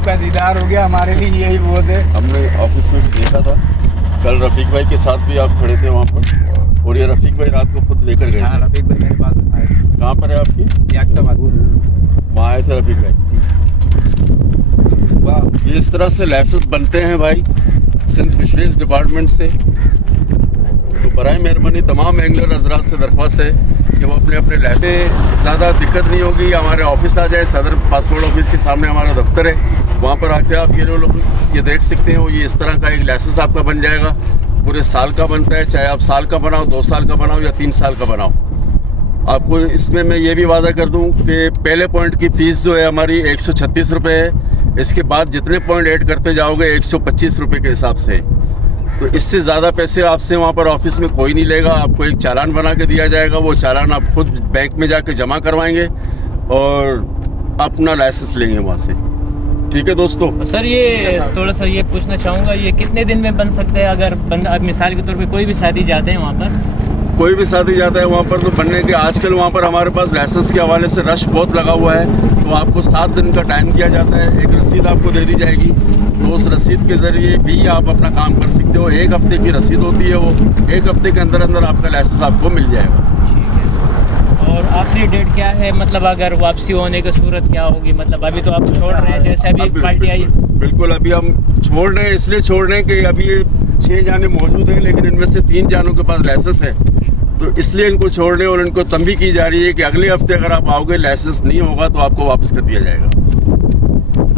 आपका दीदार हो गया, हमारे लिए यही बहुत है। हमने ऑफिस में भी देखा था, कल रफीक भाई के साथ भी आप खड़े थे वहाँ पर, और ये रफीक भाई रात को खुद लेकर गए। हाँ, रफीक भाई मेरे पास आए। कहाँ पर है आपकी? वहाँ आए थे रफीक भाई। वाह, ये इस तरह से लाइसेंस बनते हैं भाई सिंध फिशरीज डिपार्टमेंट से। तो बराए मेहरबानी तमाम एंगलर हजरात से दरख्वास्त है कि वो अपने अपने लाइसेंस, ज़्यादा दिक्कत नहीं होगी, हमारे ऑफिस आ जाए। सदर पासपोर्ट ऑफिस के सामने हमारा दफ्तर है, वहाँ पर आके आप ये लोग ये देख सकते हैं। वो ये इस तरह का एक लाइसेंस आपका बन जाएगा, पूरे साल का बनता है, चाहे आप साल का बनाओ, 2 साल का बनाओ या 3 साल का बनाओ। आपको इसमें मैं ये भी वादा कर दूं कि पहले पॉइंट की फ़ीस जो है हमारी 136 रुपये है। इसके बाद जितने पॉइंट ऐड करते जाओगे 125 रुपये के हिसाब से। तो इससे ज़्यादा पैसे आपसे वहाँ पर ऑफिस में कोई नहीं लेगा। आपको एक चालान बना के दिया जाएगा, वो चालान आप खुद बैंक में जाके जमा करवाएंगे और अपना लाइसेंस लेंगे वहाँ से। ठीक है दोस्तों। सर ये थोड़ा सा ये पूछना चाहूँगा, ये कितने दिन में बन सकते हैं? अगर अब मिसाल के तौर पे कोई भी शादी जाते हैं वहाँ पर, कोई भी शादी जाता है वहाँ पर, तो बनने के आजकल वहाँ पर हमारे पास लाइसेंस के हवाले से रश बहुत लगा हुआ है। तो आपको 7 दिन का टाइम दिया जाता है, एक रसीद आपको दे दी जाएगी। तो उस रसीद के ज़रिए भी आप अपना काम कर सकते हो। 1 हफ्ते की रसीद होती है, वो 1 हफ्ते के अंदर अंदर आपका लाइसेंस आपको मिल जाएगा। और आखिरी डेट क्या है? मतलब अगर वापसी होने की सूरत क्या होगी? मतलब अभी तो आप छोड़ रहे हैं, जैसे अभी पार्टी आई। बिल्कुल, अभी हम छोड़ रहे हैं, इसलिए छोड़ रहे हैं कि अभी ये 6 जाने मौजूद हैं, लेकिन इनमें से 3 जानों के पास लाइसेंस है। तो इसलिए इनको छोड़ रहे हैं और इनको तंबीह की जा रही है कि अगले हफ्ते अगर आप आओगे, लाइसेंस नहीं होगा तो आपको वापस कर दिया जाएगा।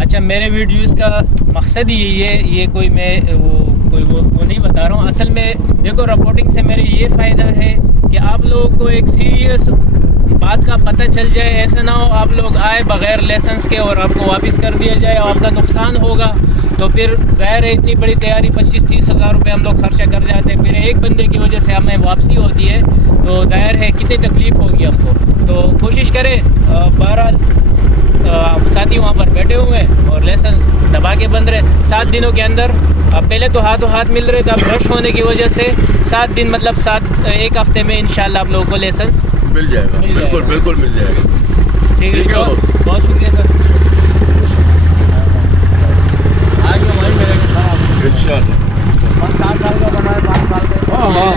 अच्छा, मेरे वीडियोस का मकसद ही यही है, ये कोई मैं वो नहीं बता रहा हूँ। असल में देखो, रिपोर्टिंग से मेरे ये फ़ायदा है कि आप लोगों को एक सीरियस बात का पता चल जाए। ऐसा ना हो आप लोग आए बग़ैर लाइसेंस के और आपको वापस कर दिया जाए और आपका नुकसान होगा। तो फिर ज़ाहिर है इतनी बड़ी तैयारी 25-30 हज़ार रुपये हम लोग खर्चा कर जाते हैं, फिर एक बंदे की वजह से हमें वापसी होती है, तो ज़ाहिर है कितनी तकलीफ़ होगी हमको। तो कोशिश करें, 12 साथी वहाँ पर बैठे हुए हैं और लाइसेंस दबा के बंद रहे 7 दिनों के अंदर। पहले तो हाथों हाथ मिल रहे थे, अब रश होने की वजह से 7 दिन मतलब 1 हफ्ते में इंशाल्लाह आप लोगों को लाइसेंस मिल जाएगा। बिल्कुल बिल्कुल मिल जाएगा। ठीक है, बहुत शुक्रिया सर।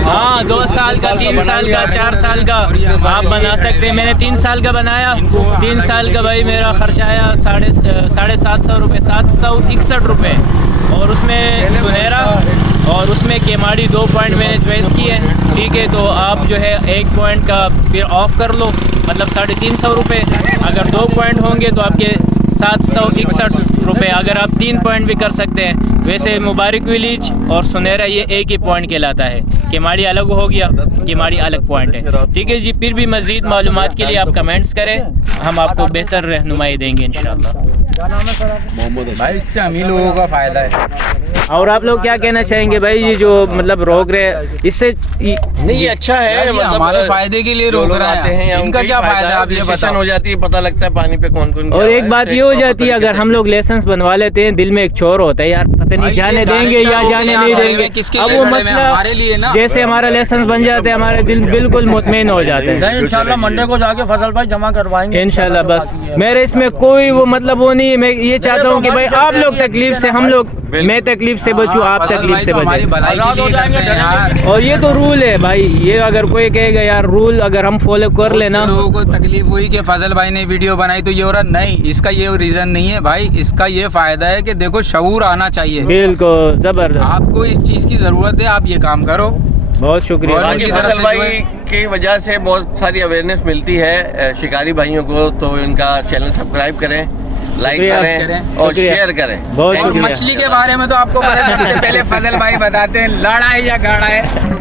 हाँ, 2 साल का, 3 साल का, 4 साल का आप बना सकते हैं। मैंने 3 साल का बनाया। 3 साल का भाई मेरा खर्चा आया 750 रुपये, 761 रुपये। और उसमें सुनहरा और उसमें केमाड़ी 2 पॉइंट मैंने चॉइस किए। ठीक है, तो आप जो है 1 पॉइंट का फिर ऑफ कर लो, मतलब 350 रुपये। अगर 2 पॉइंट होंगे तो आपके 761 रुपये। अगर आप 3 पॉइंट भी कर सकते हैं। वैसे मुबारक विलेज और सुनहरा ये एक ही पॉइंट कहलाता है, केमाड़ी अलग हो गया, केमाड़ी अलग पॉइंट है। ठीक है जी, फिर भी मज़ीद मालूमात के लिए आप कमेंट्स करें, हम आपको बेहतर रहनुमाई देंगे इंशाल्लाह। भाई इससे हम ही लोगों का फ़ायदा है। और आप लोग क्या कहना चाहेंगे भाई? ये जो मतलब रोक रहे, इससे नहीं ये अच्छा है, मतलब हमारे फायदे के लिए रोक रहे हैं। इनका क्या फायदा है आप ये बताओ। हो जाती है, पता लगता है पानी पे कौन कौन। और एक बात ये हो जाती है, अगर हम लोग लाइसेंस बनवा लेते हैं, दिल में एक चोर होता है, यार पता नहीं जाने देंगे या जाने नहीं देंगे। अब वो मसला जैसे हमारा लाइसेंस बन जाते हैं, हमारे दिल बिल्कुल मुतमईन हो जाते हैं। इंशाल्लाह मंडे को जाके फजल भाई जमा करवाएंगे इंशाल्लाह। बस मेरे इसमें कोई वो मतलब वो नहीं है। मैं ये चाहता हूँ कि भाई आप लोग तकलीफ से, हम लोग, मैं तकलीफ से बचूँ, आप तकलीफ से बचें। और ये तो रूल है भाई, ये अगर कोई कहेगा यार रूल अगर हम फॉलो कर लेना। लोगों को तकलीफ हुई कि फजल भाई ने वीडियो बनाई तो ये हो रहा नहीं, इसका ये रीजन नहीं है भाई। इसका ये फायदा है कि देखो शऊर आना चाहिए। बिल्कुल जबरदस्त, आपको इस चीज की जरूरत है, आप ये काम करो। बहुत शुक्रिया। फजल भाई की वजह से बहुत सारी अवेयरनेस मिलती है शिकारी भाइयों को, तो इनका चैनल सब्सक्राइब करें, लाइक करें और शेयर करें। बहुत और मछली के बारे में तो आपको पता है, सबसे पहले फजल भाई बताते हैं लड़ा है या गाड़ा है।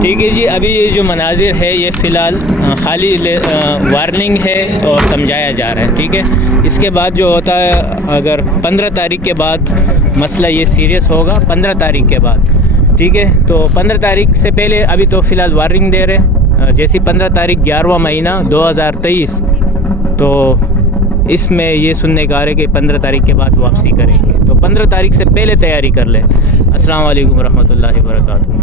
ठीक है जी, अभी ये जो मनाजिर है ये फ़िलहाल खाली वार्निंग है और समझाया जा रहा है। ठीक है, इसके बाद जो होता है, अगर 15 तारीख के बाद मसला ये सीरियस होगा, 15 तारीख के बाद। ठीक है, तो 15 तारीख से पहले अभी तो फ़िलहाल वार्निंग दे रहे। जैसी 15 तारीख 11वां महीना 2023, तो इसमें ये सुनने का आ रहा है कि 15 तारीख के बाद वापसी करेंगे। तो 15 तारीख से पहले तैयारी कर लें। अस्सलाम वालेकुम रहमतुल्लाहि व बरकातुहू।